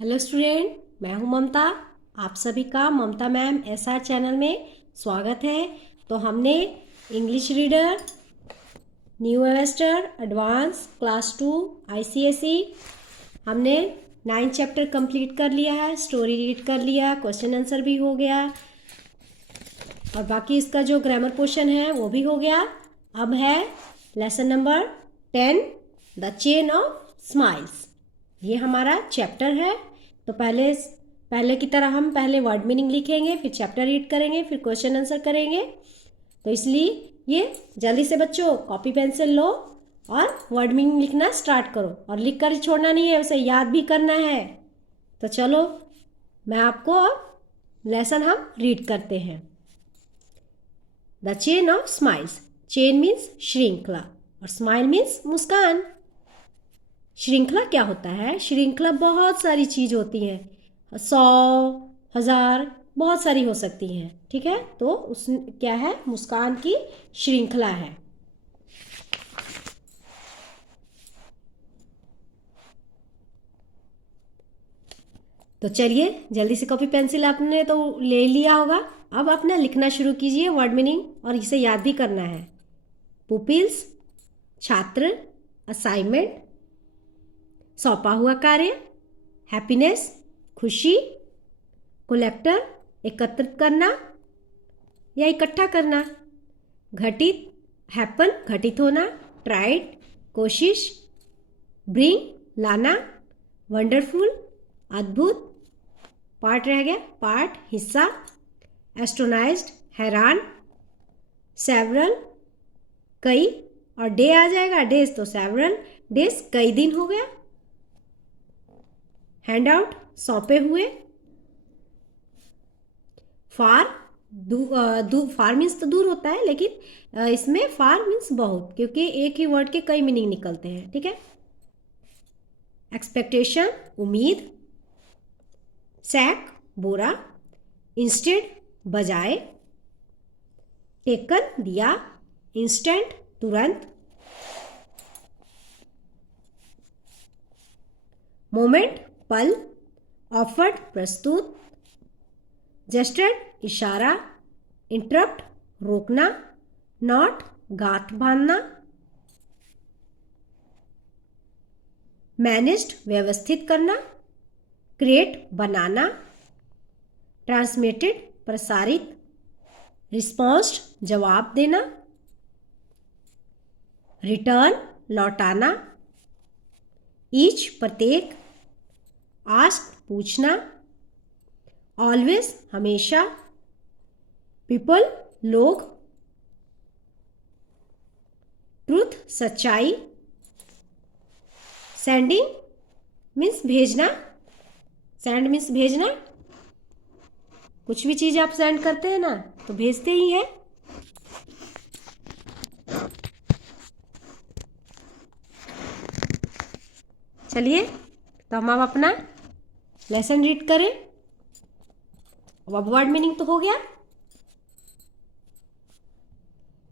Hello student, मैं हूं ममता। आप सभी का ममता मैम एसआर चैनल में स्वागत है। तो हमने English reader, new semester, advance, class 2 ICSE हमने 9 चैप्टर कंप्लीट कर लिया है। स्टोरी रीड कर लिया, क्वेश्चन आंसर भी हो गया और बाकी इसका जो ग्रामर पोर्शन है वो भी हो गया। अब है lesson number 10, the chain of smiles. ये हमारा चैप्टर है। तो पहले की तरह हम पहले वर्ड मीनिंग लिखेंगे, फिर चैप्टर रीड करेंगे, फिर क्वेश्चन आंसर करेंगे। तो इसलिए ये जल्दी से बच्चों कॉपी पेंसिल लो और वर्ड मीनिंग लिखना स्टार्ट करो, और लिख कर छोड़ना नहीं है, उसे याद भी करना है। तो चलो मैं आपको अब लेसन हम रीड करते हैं। The chain of smiles. Chain means श्रृंखला और स्माइल मीन्स मुस्कान। श्रृंखला क्या होता है? श्रृंखला बहुत सारी चीज होती हैं, 100, 1000, बहुत सारी हो सकती हैं। ठीक है, तो उस क्या है? मुस्कान की श्रृंखला है। तो चलिए जल्दी से कॉपी पेंसिल आपने तो ले लिया होगा। अब अपना लिखना शुरू कीजिए वर्ड मीनिंग, और इसे याद भी करना है। पुपिल्स छात्र, असाइनमेंट सौंपा हुआ कार्य, हैप्पीनेस खुशी, कलेक्टर एकत्रित करना या इकट्ठा करना, घटित हैपन घटित होना, ट्राइड कोशिश, ब्रिंग लाना, वंडरफुल अद्भुत, पार्ट रह गया पार्ट हिस्सा, एस्ट्रोनाइज्ड हैरान, सेवरल कई, और डे आ जाएगा डेज, तो सेवरल डेज कई दिन हो गया, हैंड आउट सौंपे हुए, फार फार मीन्स तो दूर होता है, लेकिन इसमें फार मीन्स बहुत, क्योंकि एक ही वर्ड के कई मीनिंग निकलते हैं। ठीक है, एक्सपेक्टेशन उम्मीद, सैक बोरा, इंस्टेड बजाय, टेकन दिया, इंस्टेंट तुरंत, मोमेंट पल, ऑफर्ड प्रस्तुत, जेस्टर्ड इशारा, इंटरप्ट रोकना, नॉट गांठ बांधना, मैनेज्ड व्यवस्थित करना, क्रिएट बनाना, ट्रांसमिटेड प्रसारित, रिस्पॉन्स्ड जवाब देना, रिटर्न लौटाना, ईच प्रत्येक, आस्क पूछना, ऑलवेज हमेशा, पीपल लोग, ट्रूथ सच्चाई, सेंडिंग मीन्स भेजना, सेंड मीन्स भेजना, कुछ भी चीज आप सेंड करते हैं ना तो भेजते ही हैं। चलिए तो हम अब अपना लेसन रीड करें। अब वर्ड मीनिंग तो हो गया।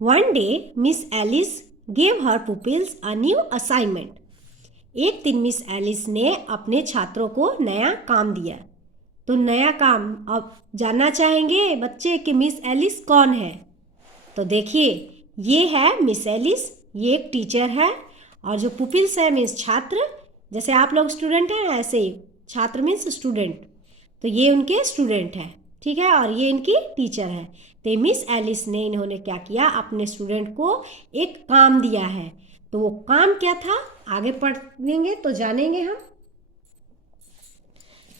One day miss Alice gave her pupils a new assignment. एक दिन मिस एलिस ने अपने छात्रों को नया काम दिया। तो नया काम अब जानना चाहेंगे बच्चे कि मिस एलिस कौन है। तो देखिए, ये है मिस एलिस, ये एक टीचर है, और जो पुपिल्स है मीन्स छात्र। जैसे आप लोग स्टूडेंट हैं, ऐसे ही छात्र मीन्स स्टूडेंट। तो ये उनके स्टूडेंट हैं, ठीक है, और ये इनकी टीचर है। तो मिस एलिस ने इन्होंने क्या किया, अपने स्टूडेंट को एक काम दिया है। तो वो काम क्या था आगे पढ़ेंगे तो जानेंगे हम।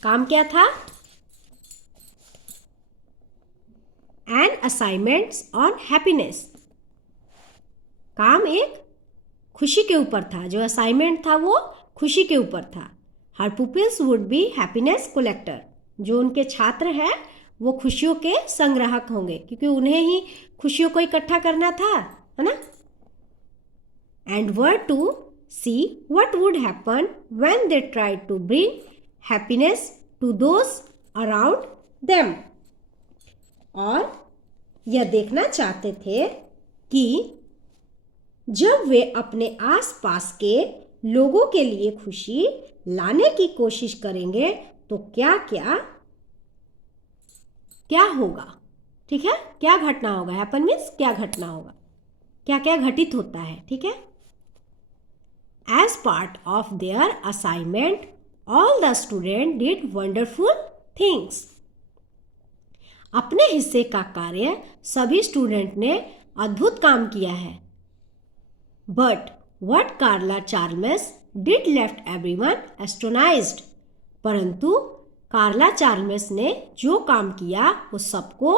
काम क्या था? An assignments on happiness. काम एक खुशी के ऊपर था, जो असाइनमेंट था वो खुशी के ऊपर था। Her pupils would be happiness collector. जो उनके छात्र हैं वो खुशियों के संग्राहक होंगे, क्योंकि उन्हें ही खुशियों को इकट्ठा करना था, है ना। And were to see what would happen when they tried to bring happiness to those around them. और यह देखना चाहते थे कि जब वे अपने आसपास के लोगों के लिए खुशी लाने की कोशिश करेंगे तो क्या क्या क्या होगा, ठीक है, क्या घटना होगा, हैपन मीन्स क्या घटना होगा, क्या क्या घटित होता है, ठीक है। As part of their assignment all the student did wonderful things. अपने हिस्से का कार्य सभी स्टूडेंट ने अद्भुत काम किया है। But what Carla Charles did left everyone astonished. परंतु कार्ला चार्ल्स ने जो काम किया वो सबको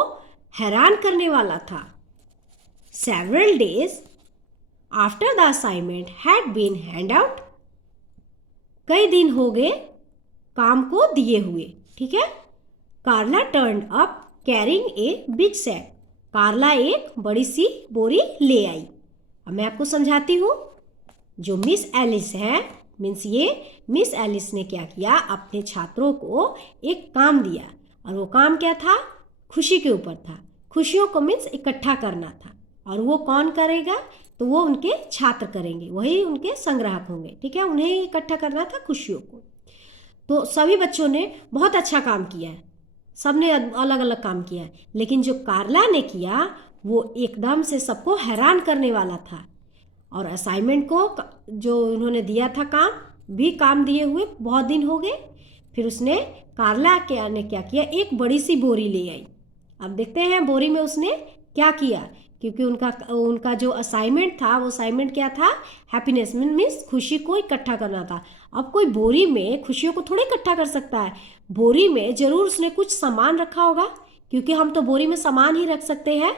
हैरान करने वाला था। Several days after the assignment had been handed out, कई दिन हो गए काम को दिए हुए, ठीक है। कार्ला turned up carrying a big sack. कार्ला एक बड़ी सी बोरी ले आई। अब मैं आपको समझाती हूँ। जो मिस एलिस है, मीन्स ये मिस एलिस ने क्या किया, अपने छात्रों को एक काम दिया, और वो काम क्या था, खुशी के ऊपर था। खुशियों को मीन्स इकट्ठा करना था, और वो कौन करेगा, तो वो उनके छात्र करेंगे, वही उनके संग्राहक होंगे, ठीक है। उन्हें इकट्ठा करना था खुशियों को। तो सभी बच्चों ने बहुत अच्छा काम किया है, सब ने अलग अलग काम किया है, लेकिन जो कार्ला ने किया वो एकदम से सबको हैरान करने वाला था। और असाइनमेंट को जो उन्होंने दिया था काम दिए हुए बहुत दिन हो गए। फिर उसने कार्ला ने क्या किया, एक बड़ी सी बोरी ले आई। अब देखते हैं बोरी में उसने क्या किया, क्योंकि उनका जो असाइनमेंट था, वो असाइनमेंट क्या था, हैप्पीनेस मीन्स खुशी को इकट्ठा करना था। अब कोई बोरी में खुशियों को थोड़े इकट्ठा कर सकता है, बोरी में जरूर उसने कुछ सामान रखा होगा, क्योंकि हम तो बोरी में सामान ही रख सकते हैं,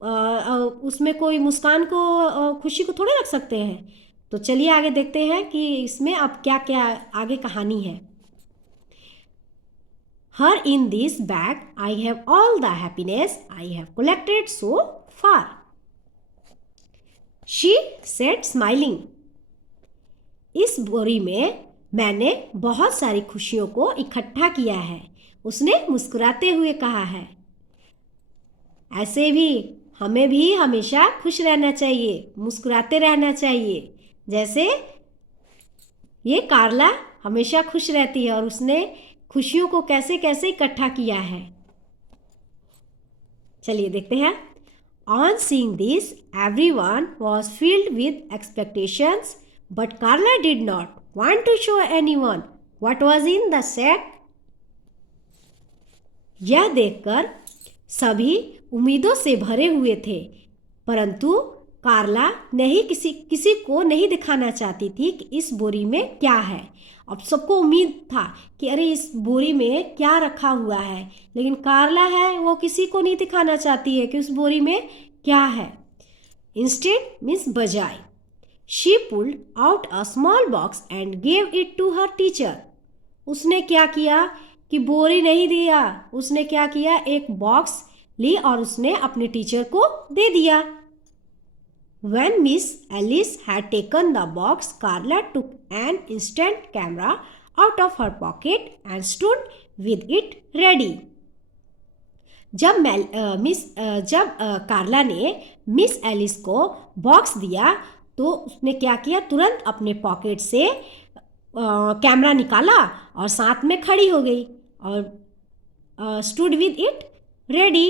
उसमें कोई मुस्कान को खुशी को थोड़े रख सकते हैं। तो चलिए आगे देखते हैं कि इसमें अब क्या क्या आगे कहानी है। Her in this bag I have all the happiness I have collected so far, she said smiling. इस बोरी में मैंने बहुत सारी खुशियों को इकट्ठा किया है, उसने मुस्कुराते हुए कहा है। ऐसे भी हमें भी हमेशा खुश रहना चाहिए, मुस्कुराते रहना चाहिए, जैसे ये कार्ला हमेशा खुश रहती है और उसने खुशियों को कैसे कैसे इकट्ठा किया है। चलिए देखते हैं। On seeing this everyone was filled with expectations, but Carla did not want to show anyone what was in the sack. यह देखकर सभी उम्मीदों से भरे हुए थे, परंतु कार्ला नहीं किसी को नहीं दिखाना चाहती थी कि इस बोरी में क्या है। अब सबको उम्मीद था कि अरे इस बोरी में क्या रखा हुआ है, लेकिन कार्ला है वो किसी को नहीं दिखाना चाहती है कि उस बोरी में क्या है। इंस्टेड मीन्स बजाय, she pulled out a small box and gave it to her teacher. उसने क्या किया कि बोरी नहीं दिया, उसने क्या किया, एक बॉक्स ली और उसने अपने टीचर को दे दिया। When Miss Alice had taken the box, Carla took an instant camera out of her pocket and stood with it ready. जब कार्ला ने मिस एलिस को बॉक्स दिया तो उसने क्या किया, तुरंत अपने पॉकेट से कैमरा निकाला और साथ में खड़ी हो गई और stood with it ready.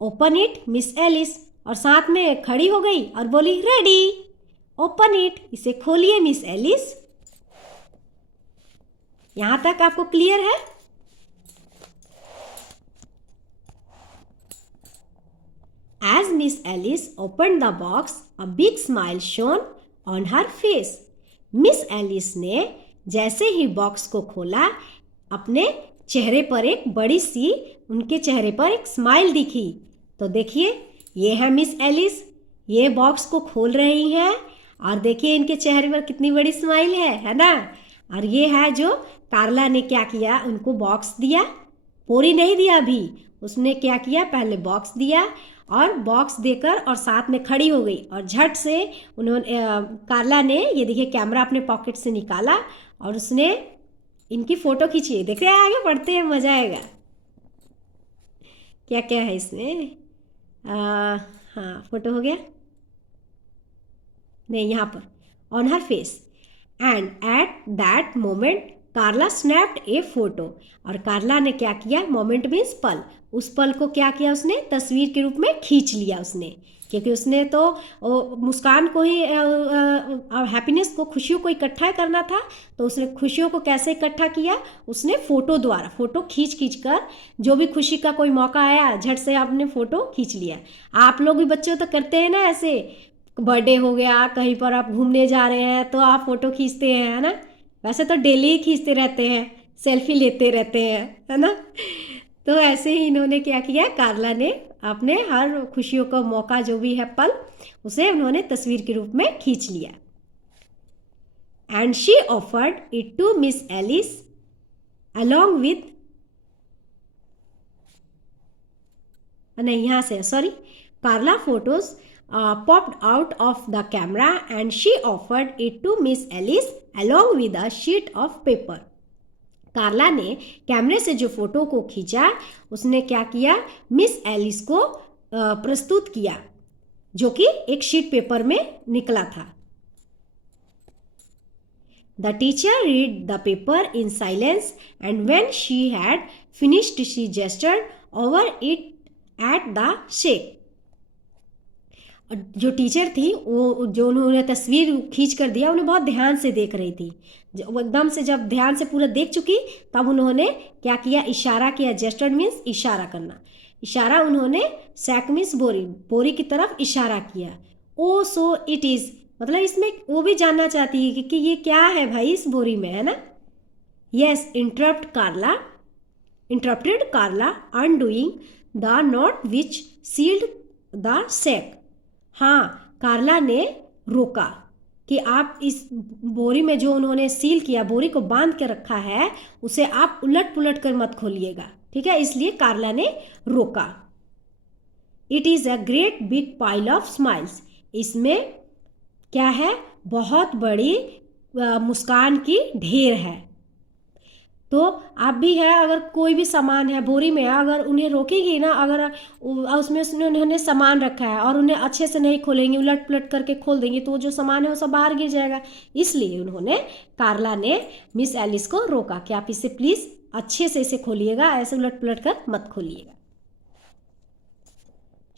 Open it miss Alice, और साथ में खड़ी हो गई और बोली रेडी। ओपन इट, इसे खोलिए मिस एलिस। यहां तक आपको क्लियर है? As Miss Alice opened the box, a big smile shone on her face. Miss Alice ने जैसे ही बॉक्स को खोला, अपने चेहरे पर एक बड़ी सी, उनके चेहरे पर एक स्माइल दिखी। तो देखिए, ये है मिस एलिस, ये बॉक्स को खोल रही हैं और देखिए इनके चेहरे पर कितनी बड़ी स्माइल है ना। और ये है जो कार्ला ने क्या किया, उनको बॉक्स दिया, बोरी नहीं दिया अभी, उसने क्या किया, पहले बॉक्स दिया और बॉक्स देकर और साथ में खड़ी हो गई और झट से उन्होंने कार्ला ने ये देखिए कैमरा अपने पॉकेट से निकाला और उसने इनकी फ़ोटो खींची। देख रहे हैं, आगे बढ़ते हैं, मज़ा आएगा। क्या क्या है इसमें, हाँ फोटो हो गया, नहीं यहाँ पर, on her face and at that moment Carla snapped a photo, और कार्ला ने क्या किया, मोमेंट मीन्स पल, उस पल को क्या किया उसने, तस्वीर के रूप में खींच लिया उसने, क्योंकि उसने तो मुस्कान को ही हैप्पीनेस को, खुशियों को इकट्ठा करना था, तो उसने खुशियों को कैसे इकट्ठा किया, उसने फ़ोटो द्वारा, फ़ोटो खींच कर, जो भी खुशी का कोई मौका आया झट से आपने फ़ोटो खींच लिया। आप लोग भी बच्चों तो करते हैं ना ऐसे, बर्थडे हो गया, कहीं पर आप घूमने जा रहे हैं तो आप फ़ोटो खींचते हैं, है ना। वैसे तो डेली ही खींचते रहते हैं, सेल्फी लेते रहते हैं, है ना। तो ऐसे ही इन्होंने क्या किया, कार्ला ने अपने हर खुशियों का मौका जो भी है पल, उसे उन्होंने तस्वीर के रूप में खींच लिया। And she offered it to miss Alice along with, नहीं यहाँ से sorry, Carla photos popped out of the camera and she offered it to Miss Alice along with a sheet of paper. कार्ला ने कैमरे से जो फोटो को खींचा, उसने क्या किया, मिस एलिस को प्रस्तुत किया, जो कि एक शीट पेपर में निकला था। The teacher read the paper in silence and when she had finished she gestured over it at the sheet. जो टीचर थी वो, जो उन्होंने तस्वीर खींच कर दिया, उन्हें बहुत ध्यान से देख रही थी, वो एकदम से जब ध्यान से पूरा देख चुकी तब उन्होंने क्या किया, इशारा किया, जेस्चर मीन्स इशारा करना, इशारा उन्होंने सैक मीन्स बोरी, बोरी की तरफ इशारा किया। ओ सो इट इज़, मतलब इसमें वो भी जानना चाहती है कि ये क्या है भाई इस बोरी में, है ना। Yes, interrupted Carla undoing the knot which sealed the sack. हाँ, कार्ला ने रोका कि आप इस बोरी में जो उन्होंने सील किया, बोरी को बांध के रखा है, उसे आप उलट पुलट कर मत खोलिएगा, ठीक है, इसलिए कार्ला ने रोका। It is a great big pile of smiles, इसमें क्या है, बहुत बड़ी मुस्कान की ढेर है। तो आप भी है, अगर कोई भी सामान है बोरी में, अगर उन्हें रोकेगी ना, अगर उसमें उन्होंने सामान रखा है और उन्हें अच्छे से नहीं खोलेंगे, उलट पुलट करके खोल देंगे, तो जो सामान है वो सब बाहर गिर जाएगा। इसलिए उन्होंने, कार्ला ने मिस एलिस को रोका कि आप इसे प्लीज़ अच्छे से इसे खोलिएगा, ऐसे उलट पुलट कर मत खोलिएगा।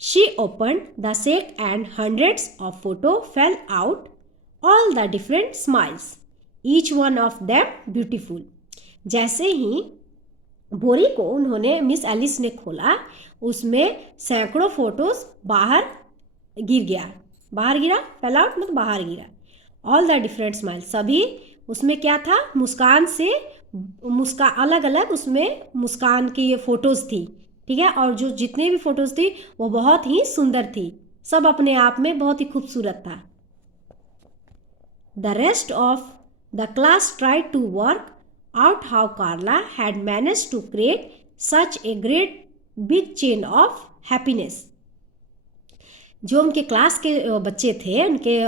She opened the sack and hundreds of photos fell out, all the different smiles, each one of them beautiful. जैसे ही बोरी को उन्होंने, मिस एलिस ने खोला, उसमें सैकड़ों फोटोज बाहर गिरा, फेल आउट मतलब बाहर गिरा। ऑल द डिफरेंट स्माइल, सभी उसमें क्या था, मुस्कान से अलग अलग उसमें मुस्कान की ये फोटोज थी, ठीक है, और जो जितने भी फोटोज थी वो बहुत ही सुंदर थी, सब अपने आप में बहुत ही खूबसूरत था। The rest of the class tried to work out how Carla had managed to create such a great big chain of happiness. जो उनके क्लास के बच्चे थे, उनके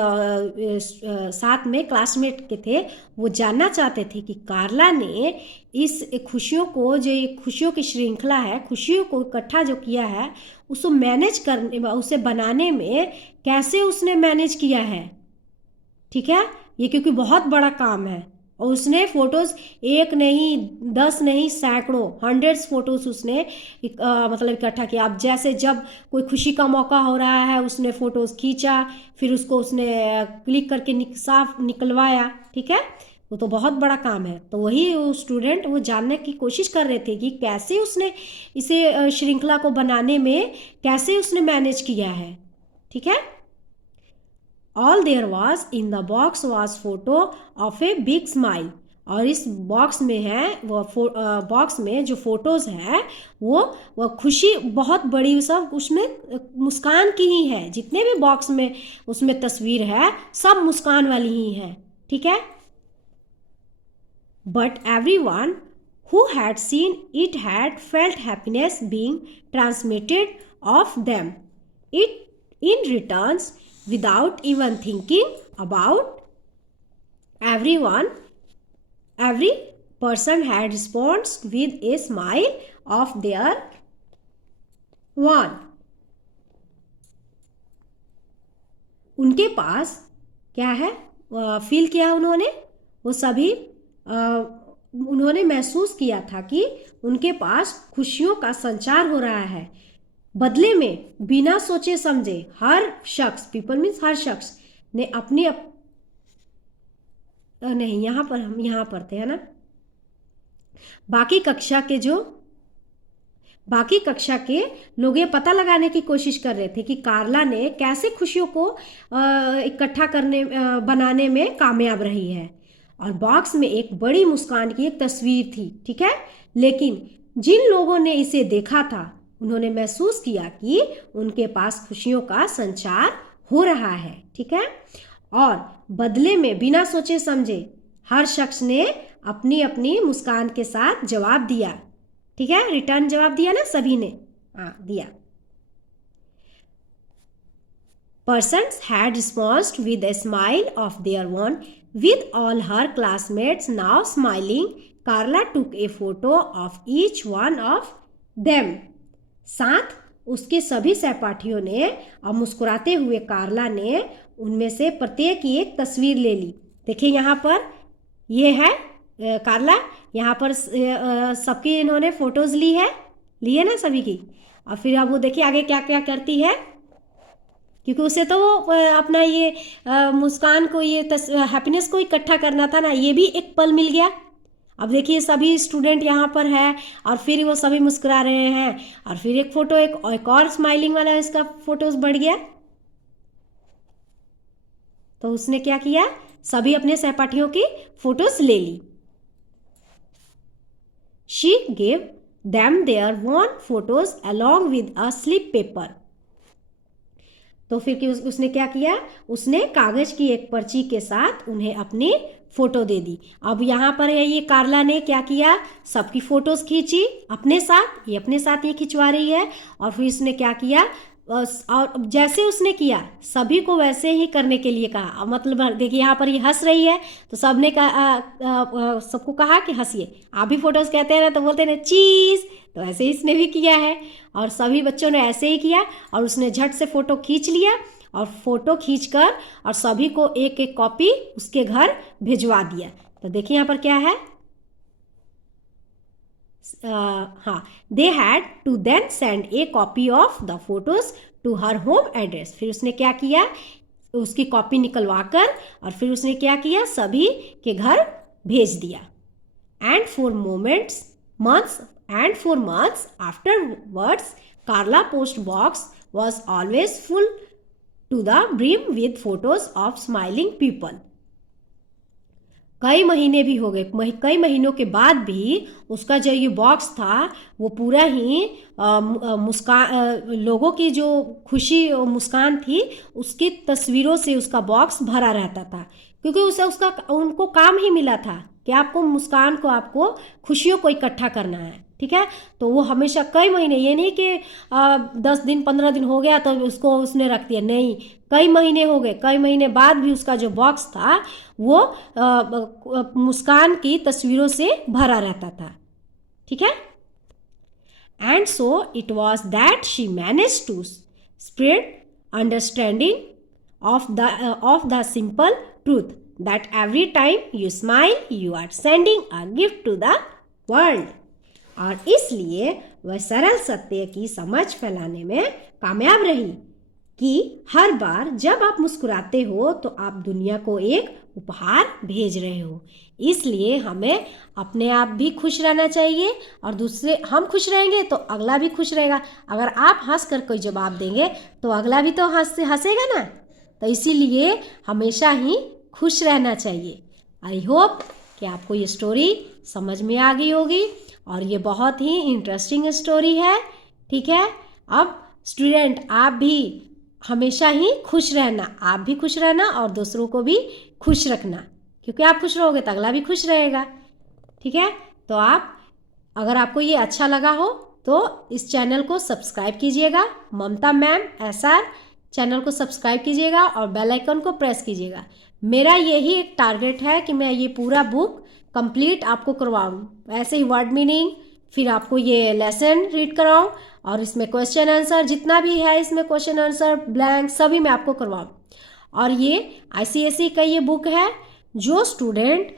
साथ में क्लासमेट के थे, वो जानना चाहते थे कि कार्ला ने इस खुशियों को, जो ये खुशियों की श्रृंखला है, खुशियों को इकट्ठा जो किया है, उसको मैनेज करने, उसे बनाने में कैसे उसने मैनेज किया है, ठीक है, ये क्योंकि बहुत बड़ा काम है। और उसने फ़ोटोज़ एक नहीं, 10 नहीं, सैकड़ों, हंड्रेड्स फ़ोटोज़ उसने मतलब इकट्ठा किया। अब जैसे जब कोई खुशी का मौका हो रहा है, उसने फ़ोटोज़ खींचा, फिर उसको उसने क्लिक करके साफ निकलवाया, ठीक है, वो तो बहुत बड़ा काम है। तो वही वो स्टूडेंट वो जानने की कोशिश कर रहे थे कि कैसे उसने इसे श्रृंखला को बनाने में कैसे उसने मैनेज किया है, ठीक है। All there was in the box was photo of a big smile, और इस बॉक्स में है वो बॉक्स में जो फोटोज़ हैं वो खुशी बहुत बड़ी, सब उसमें मुस्कान की ही है, जितने भी बॉक्स में उसमें तस्वीर है सब मुस्कान वाली ही है, ठीक है। But everyone who had seen it had felt happiness being transmitted of them. It in returns without even thinking about every person had responded with a smile of their one. उनके पास क्या है, फील किया उन्होंने, वो सभी उन्होंने महसूस किया था कि उनके पास खुशियों का संचार हो रहा है। बदले में बिना सोचे समझे हर शख्स, पीपल मीन्स हर शख्स ने अपनी नहीं, यहाँ पर हम यहाँ पढ़ते हैं ना, बाकी कक्षा के लोग ये पता लगाने की कोशिश कर रहे थे कि कार्ला ने कैसे खुशियों को इकट्ठा बनाने में कामयाब रही है। और बॉक्स में एक बड़ी मुस्कान की एक तस्वीर थी, ठीक है। लेकिन जिन लोगों ने इसे देखा था उन्होंने महसूस किया कि उनके पास खुशियों का संचार हो रहा है, ठीक है। और बदले में बिना सोचे समझे हर शख्स ने अपनी अपनी मुस्कान के साथ जवाब दिया, ठीक है, रिटर्न जवाब दिया ना सभी ने, दिया। Persons had responded with a smile of their own. With all her classmates now smiling, Carla took a photo of each one of them. साथ उसके सभी सहपाठियों ने और मुस्कुराते हुए कार्ला ने उनमें से प्रत्येक की एक तस्वीर ले ली। देखिए यहाँ पर ये है कार्ला, यहाँ पर सबकी इन्होंने फोटोज लिए ना सभी की। और फिर अब वो देखिए आगे क्या क्या करती है, क्योंकि उसे तो वो अपना ये मुस्कान को, ये हैप्पीनेस को इकट्ठा करना था ना, ये भी एक पल मिल गया। अब देखिए सभी स्टूडेंट यहाँ पर है और फिर वो सभी मुस्कुरा रहे हैं और फिर एक फोटो, एक और स्माइलिंग वाला इसका फोटोज बढ़ गया। तो उसने क्या किया, सभी अपने सहपाठियों की फोटोज ले ली। She gave them their own photos along with a slip paper. तो फिर उसने क्या किया, उसने कागज की एक पर्ची के साथ उन्हें अपनी फोटो दे दी। अब यहाँ पर है ये कार्ला ने क्या किया, सबकी फोटोज खींची अपने साथ, ये अपने साथ ये खिंचवा रही है। और फिर उसने क्या किया, और जैसे उसने किया सभी को वैसे ही करने के लिए कहा। मतलब देखिए यहाँ पर ये हंस रही है तो सबने सबको कहा कि हंसिए। आप भी फोटोज कहते हैं ना तो बोलते हैं ना चीज़, तो ऐसे ही इसने भी किया है और सभी बच्चों ने ऐसे ही किया। और उसने झट से फ़ोटो खींच लिया और फोटो खींचकर और सभी को एक एक कॉपी उसके घर भिजवा दिया। तो देखिए यहाँ पर क्या है, they had to then send a copy of the photos to her home address. फिर उसने क्या किया, उसकी कॉपी निकलवा कर और फिर उसने क्या किया, सभी के घर भेज दिया। And for months afterwards, Carla post box was always full to the brim with photos of smiling people. कई महीने भी हो गए, कई महीनों के बाद भी उसका जो ये बॉक्स था वो पूरा ही लोगों की जो खुशी और मुस्कान थी उसकी तस्वीरों से उसका बॉक्स भरा रहता था। क्योंकि उनको काम ही मिला था कि आपको मुस्कान को, आपको खुशियों को इकट्ठा करना है, ठीक है। तो वो हमेशा कई महीने, ये नहीं कि 10 दिन 15 दिन हो गया तो उसको उसने रख दिया, नहीं, कई महीने हो गए, कई महीने बाद भी उसका जो बॉक्स था वो मुस्कान की तस्वीरों से भरा रहता था, ठीक है। And so it was that she manage to spread understanding of the simple truth that every time you smile you are sending a gift to the world. और इसलिए वह सरल सत्य की समझ फैलाने में कामयाब रही कि हर बार जब आप मुस्कुराते हो तो आप दुनिया को एक उपहार भेज रहे हो। इसलिए हमें अपने आप भी खुश रहना चाहिए और दूसरे, हम खुश रहेंगे तो अगला भी खुश रहेगा। अगर आप हंस कर कोई जवाब देंगे तो अगला भी तो हंसेगा ना। तो इसीलिए हमेशा ही खुश रहना चाहिए। आई होप कि आपको ये स्टोरी समझ में आ गई होगी और ये बहुत ही इंटरेस्टिंग स्टोरी है, ठीक है। अब स्टूडेंट आप भी हमेशा ही खुश रहना, आप भी खुश रहना और दूसरों को भी खुश रखना, क्योंकि आप खुश रहोगे तो अगला भी खुश रहेगा, ठीक है। तो आप, अगर आपको ये अच्छा लगा हो तो इस चैनल को सब्सक्राइब कीजिएगा, ममता मैम SR चैनल को सब्सक्राइब कीजिएगा और बेल आइकन को प्रेस कीजिएगा। मेरा यही एक टारगेट है कि मैं ये पूरा बुक कंप्लीट आपको करवाऊँ, ऐसे ही वर्ड मीनिंग, फिर आपको ये लेसन रीड कराऊँ और इसमें क्वेश्चन आंसर जितना भी है, इसमें क्वेश्चन आंसर ब्लैंक सभी मैं आपको करवाऊँ। और ये ICSE का ये बुक है जो स्टूडेंट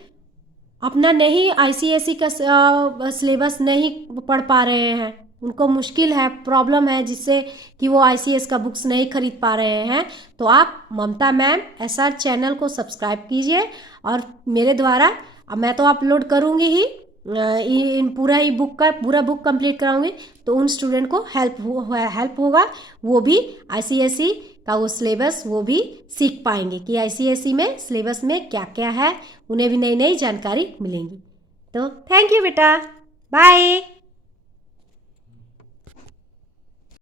अपना नहीं आईसीएसई का सिलेबस नहीं पढ़ पा रहे हैं, उनको मुश्किल है, प्रॉब्लम है, जिससे कि वो आईसीएस का बुक्स नहीं खरीद पा रहे हैं, तो आप ममता मैम एसआर चैनल को सब्सक्राइब कीजिए। और मेरे द्वारा अब मैं तो अपलोड करूँगी ही, इन पूरा ही बुक का पूरा बुक कंप्लीट कराऊंगी, तो उन स्टूडेंट को हेल्प होगा, वो भी आईसीएसई का वो सिलेबस वो भी सीख पाएंगे कि आईसीएसई में सिलेबस में क्या क्या है, उन्हें भी नई नई जानकारी मिलेंगी। तो थैंक यू बेटा, बाय।